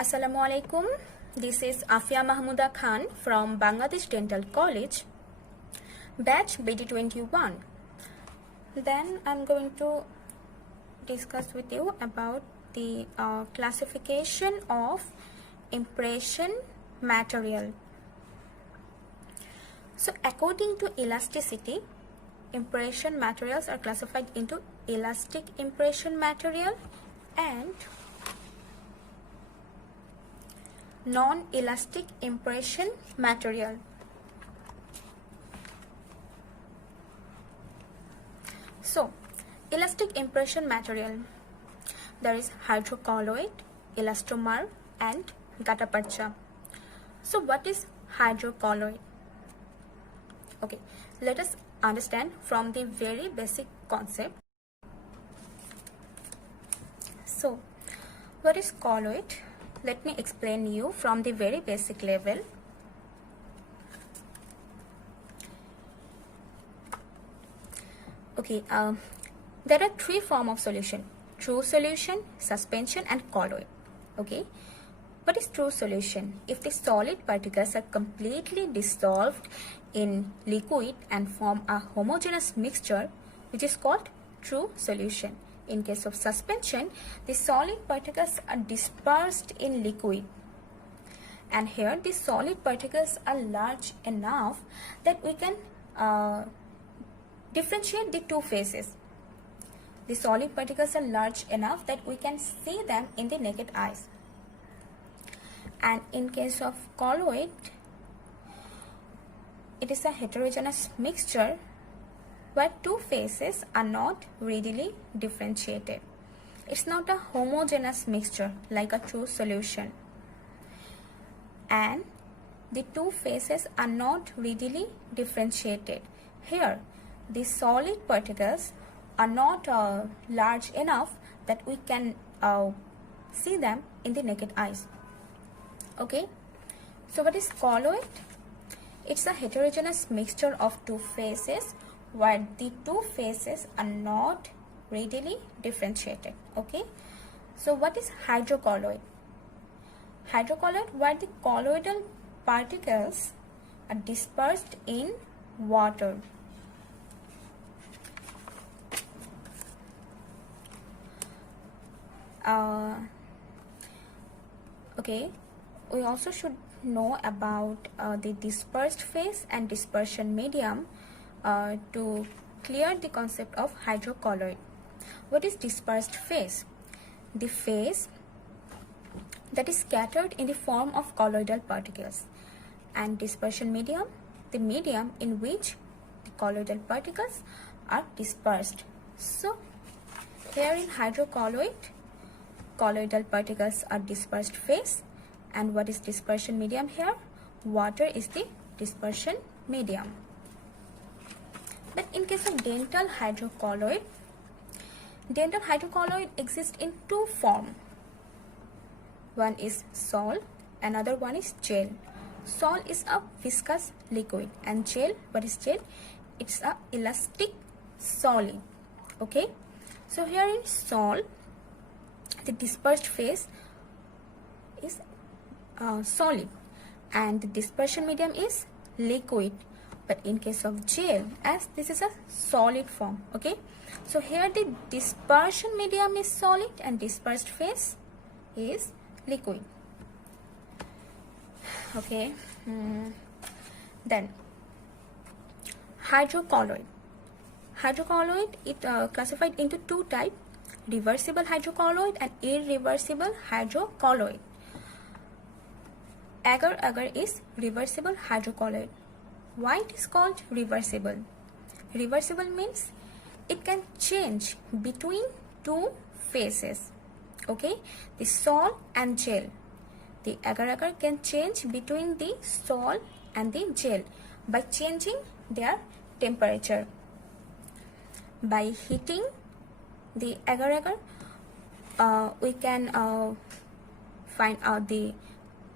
Assalamualaikum. This is Afia Mahmuda Khan from Bangladesh Dental College, batch BD21. Then I'm going to discuss with you about the classification of impression material. So according to elasticity, impression materials are classified into elastic impression material and non-elastic impression material. So, elastic impression material, there is hydrocolloid, elastomer and gutta-percha. So, what is hydrocolloid? Okay, let us understand from the very basic concept. So, what is colloid? Let me explain you from the very basic level. Okay, there are three forms of solution: true solution, suspension and colloid. Okay, what is true solution? If the solid particles are completely dissolved in liquid and form a homogeneous mixture, which is called true solution. In case of suspension, the solid particles are dispersed in liquid, and here the solid particles are large enough that we can differentiate the two phases. The solid particles are large enough that we can see them in the naked eyes. And in case of colloid, it is a heterogeneous mixture where two phases are not readily differentiated. It's not a homogeneous mixture like a true solution. And the two phases are not readily differentiated. Here, the solid particles are not large enough that we can see them in the naked eyes. Okay, so what is colloid? It's a heterogeneous mixture of two phases where the two phases are not readily differentiated. Okay, so what is hydrocolloid? Hydrocolloid, where the colloidal particles are dispersed in water. Okay, we also should know about the dispersed phase and dispersion medium to clear the concept of hydrocolloid. What is dispersed phase? The phase that is scattered in the form of colloidal particles. And dispersion medium, the medium in which the colloidal particles are dispersed. So here in hydrocolloid, colloidal particles are dispersed phase. And what is dispersion medium here? Water is the dispersion medium. But in case of dental hydrocolloid exists in two forms. One is sol, another one is gel. Sol is a viscous liquid and gel, what is gel? It's a elastic solid. Okay, so here in sol, the dispersed phase is solid and the dispersion medium is liquid. But in case of gel, as this is a solid form, okay, so here the dispersion medium is solid and dispersed phase is liquid. Okay, then hydrocolloid. Hydrocolloid, it classified into two types: reversible hydrocolloid and irreversible hydrocolloid. Agar-agar is reversible hydrocolloid. Why it is called reversible? Reversible means it can change between two phases. Okay, the sol and gel. The agar-agar can change between the sol and the gel by changing their temperature. By heating the agar-agar, we can find out the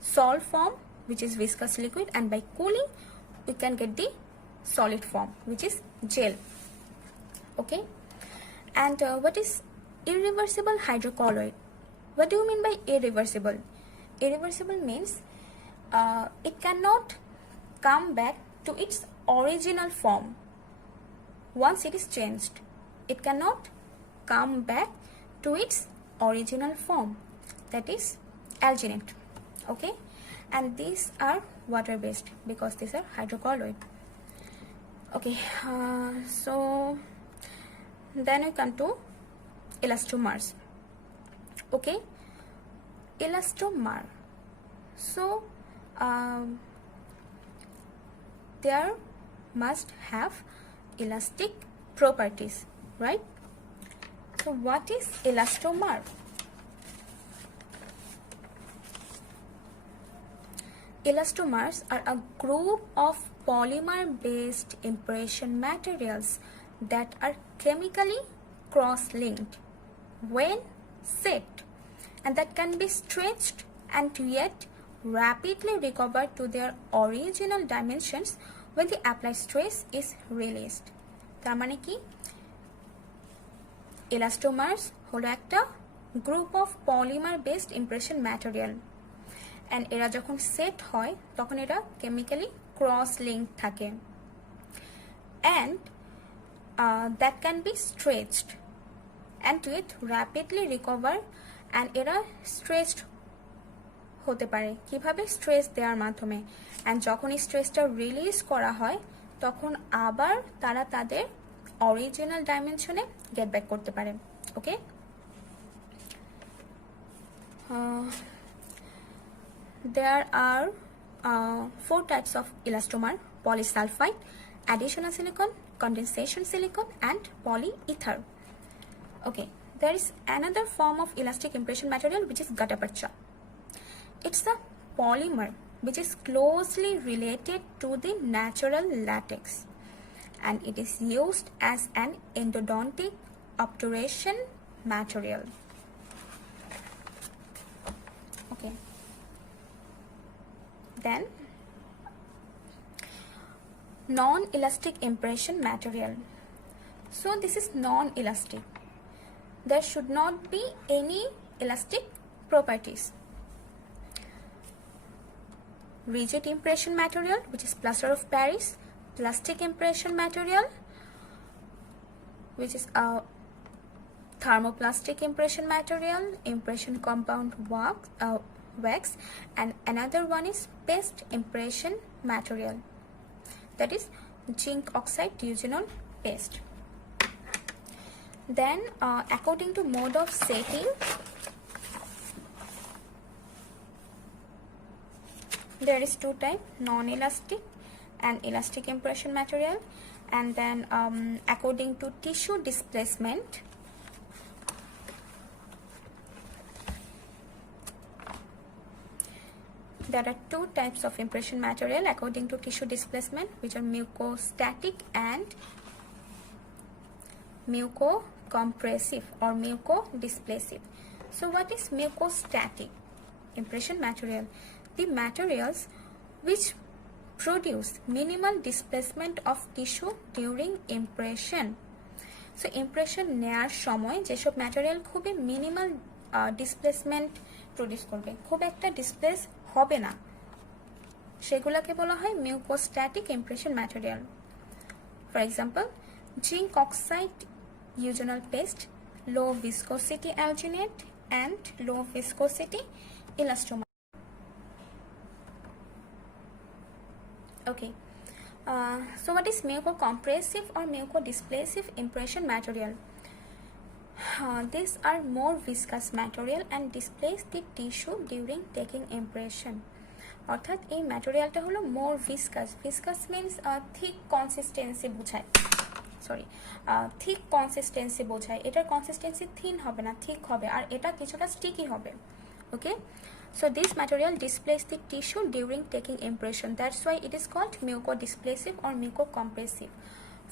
sol form, which is viscous liquid, and by cooling we can get the solid form, which is gel. Okay, and what is irreversible hydrocolloid? What do you mean by irreversible? Irreversible means it cannot come back to its original form. Once it is changed, it cannot come back to its original form, that is alginate. Okay, and these are water based because these are hydrocolloid. Okay, so then we come to elastomers. Okay, elastomer, so there must have elastic properties, right? So what is elastomer? Elastomers are a group of polymer-based impression materials that are chemically cross-linked when set, and that can be stretched and yet rapidly recover to their original dimensions when the applied stress is released. তার মানে কি, elastomers হলো একটা group of polymer based impression material, and এরা যখন set হয় তখন এরা কেমিক্যালি ক্রস লিঙ্ক থাকে, and that can be stretched and with rapidly recover, and এরা স্ট্রেচড হতে পারে কিভাবে, স্ট্রেস দেওয়ার মাধ্যমে, অ্যান্ড যখন এই স্ট্রেসটা রিলিজ করা হয় তখন আবার তারা তাদের অরিজিনাল ডাইমেনশনে গেট ব্যাক করতে পারে। ওকে, there are 4 types of elastomer: polysulfide, additional silicon, condensation silicon, and polyether. Okay, there is another form of elastic impression material which is gutta-percha. It's a polymer which is closely related to the natural latex, and it is used as an endodontic obturation material. Okay, then non-elastic impression material. So this is non-elastic. There should not be any elastic properties. Rigid impression material, which is plaster of Paris. Plastic impression material, which is a thermoplastic impression material, impression compound wax, and another one is paste impression material, that is zinc oxide diugenol paste. Then according to mode of setting, there is 2 types: non-elastic and elastic impression material. And then according to tissue displacement, there are 2 types of impression material according to tissue displacement, which are mucostatic and mucocompressive or mucodisplacive. So what is mucostatic impression material? The materials which produce minimal displacement of tissue during impression. So impression নেয়ার সময় যেসব material খুবই minimal displacement produce করবে, খুব একটা displace হবে না, সেগুলোকে বলা হয় mucostatic impression material. For example, zinc oxide eugenol paste, low viscosity alginate and low viscosity elastomer. Okay, so what is mucocompressive or mucodisplacive impression material? These are more viscous material and displace the tissue during taking impression. অর্থাৎ এই ম্যাটেরিয়ালটা হলো more viscous. Viscous means thick consistency বোঝায়, sorry thick consistency বোঝায়। এটার consistency thin হবে না, thick হবে, আর এটা কিছুটা স্টিকি হবে। ওকে, so this material displaces the tissue during taking impression. That's why it is called mucodisplacive or mucocompressive.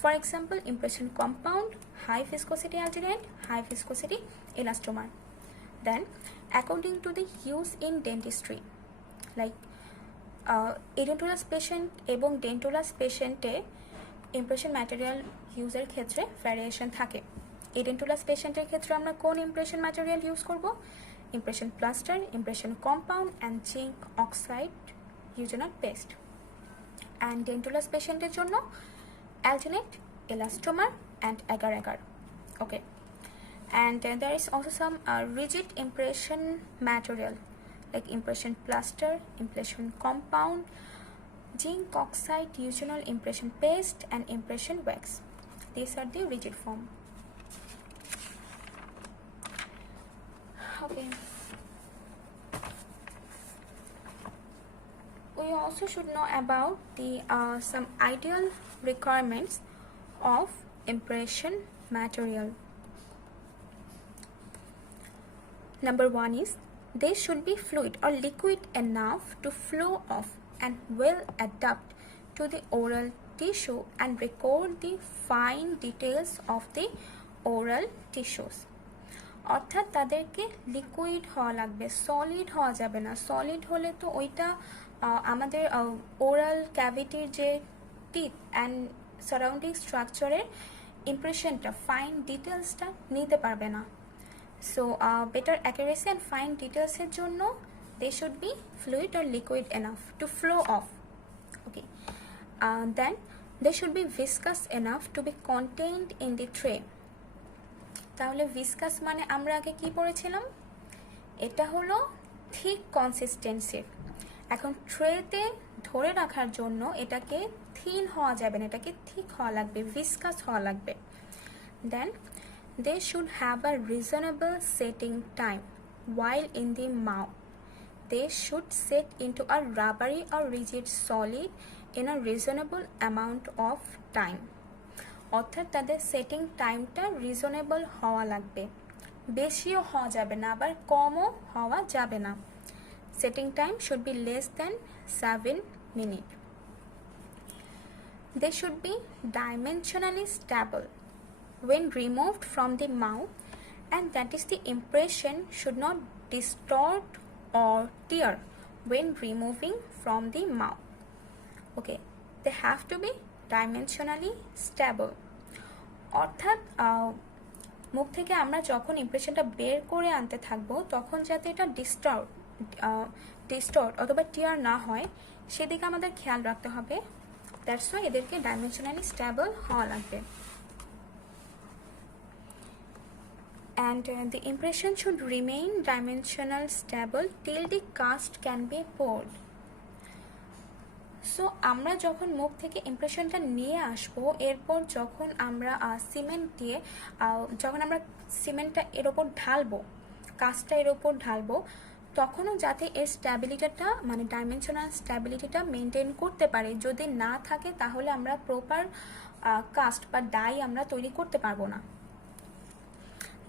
For example, impression compound, high viscosity alginate, high viscosity elastomer. Then according to the use in dentistry, like edentulous patient এবং dentulous পেশেন্টে impression material ইউজের ক্ষেত্রে variation থাকে। এডেন্টুলাস পেশেন্টের ক্ষেত্রে আমরা কোন impression material use করব? impression plaster, impression compound, and zinc oxide eugenol paste. And dentulous patienটের জন্য alginate, elastomer, and agar agar. Okay. And there is also some rigid impression material like impression plaster, impression compound, zinc oxide eugenol impression paste, and impression wax. These are the rigid form. Okay. We also should know about the some ideal requirements of impression material. Number 1 is they should be fluid or liquid enough to flow off and will adapt to the oral tissue and record the fine details of the oral tissues. অর্থাৎ তাদেরকে liquid হওয়া লাগবে, solid হওয়া যাবে না। Solid হলে তো ওইটা আমাদের ওরাল ক্যাভিটির যে টিথ অ্যান্ড সারাউন্ডিং স্ট্রাকচারের ইমপ্রেশনটা, ফাইন ডিটেলসটা নিতে পারবে না। So better accuracy and fine ডিটেলসের জন্য they should be fluid or liquid enough to flow off. Okay, then they should be viscous enough to be contained in the tray. তাহলে viscous মানে আমরা আগে কি পড়েছিলাম? এটা হলো থিক কনসিস্টেন্সি। এখন ট্রেতে ধরে রাখার জন্য এটাকে থিন হওয়া যাবে না, এটাকে থিক হওয়া লাগবে, ভিসকাস হওয়া লাগবে। দেন they should have a reasonable setting time while in the mouth. They should set into a rubbery or rigid solid in a reasonable amount of time. অর্থাৎ তাদের সেটিং টাইমটা রিজনেবল হওয়া লাগবে, বেশিও হওয়া যাবে না আবার কমও হওয়া যাবে না। Setting time should be less than 7 minutes. They should be dimensionally stable when removed from the mouth, and that is the impression should not distort or tear when removing from the mouth. Okay, they have to be dimensionally stable. অর্থাৎ মুখ থেকে আমরা যখন ইমপ্রেশনটা বের করে আনতে থাকবো তখন যাতে এটা ডিস্টর্ট অথবা টিয়ার না হয় সেদিকে আমাদের খেয়াল রাখতে হবে। দ্যাটস ওয়াই এদেরকে ডাইমেনশনালি স্টেবল হওয়া লাগবে। And the impression should remain dimensional stable till the cast can be poured. So আমরা যখন মুখ থেকে ইমপ্রেশনটা নিয়ে আসবো, এরপর যখন আমরা সিমেন্ট দিয়ে যখন আমরা সিমেন্টটা এর ওপর ঢালবো, কাস্টটা এর ওপর ঢালবো, তখনও যাতে এর স্ট্যাবিলিটিটা মানে ডাইমেনশনাল স্ট্যাবিলিটিটা মেনটেন করতে পারে। যদি না থাকে তাহলে আমরা প্রপার কাস্ট বা ডাই আমরা তৈরি করতে পারবো না।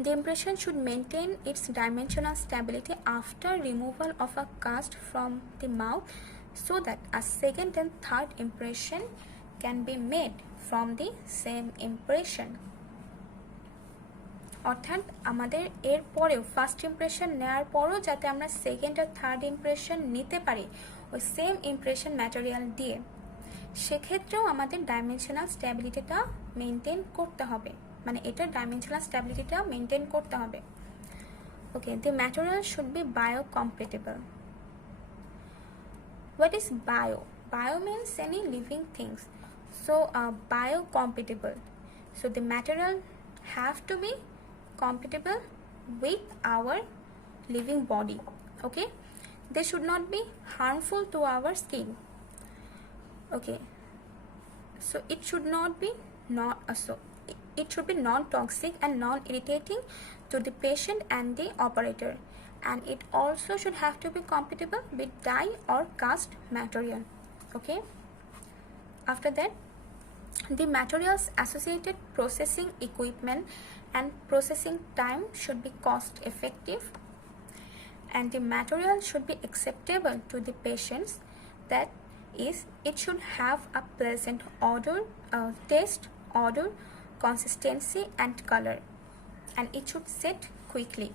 The impression should maintain its dimensional stability after removal of a cast from the mouth so that a second and third impression can be made from the same impression. অর্থাৎ আমাদের এর পরেও ফার্স্ট ইমপ্রেশন নেওয়ার পরও যাতে আমরা second আর third impression নিতে পারি ওই সেম ইমপ্রেশন ম্যাটেরিয়াল দিয়ে, সেক্ষেত্রেও আমাদের ডাইমেনশনাল স্ট্যাবিলিটিটা মেনটেন করতে হবে, মানে এটার ডাইমেনশনাল স্ট্যাবিলিটিটা মেনটেন করতে হবে। Okay, the material should be biocompatible. What is bio? Bio means any living things, so biocompatible. So the material have to be compatible with our living body. Okay, they should not be harmful to our skin. Okay, so it should not be it should be non-toxic and non-irritating to the patient and the operator, and it also should have to be compatible with dye or cast material. Okay, after that the materials associated processing equipment and processing time should be cost effective, and the material should be acceptable to the patients. That is, it should have a pleasant odor, taste, odor, consistency and color, and it should set quickly.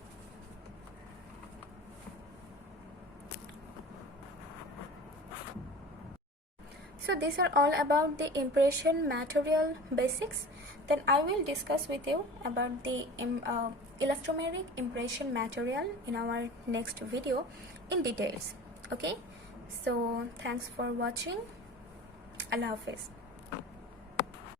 So these are all about the impression material basics. Then I will discuss with you about the elastomeric impression material in our next video in details. Okay, so thanks for watching. Allah Hafiz.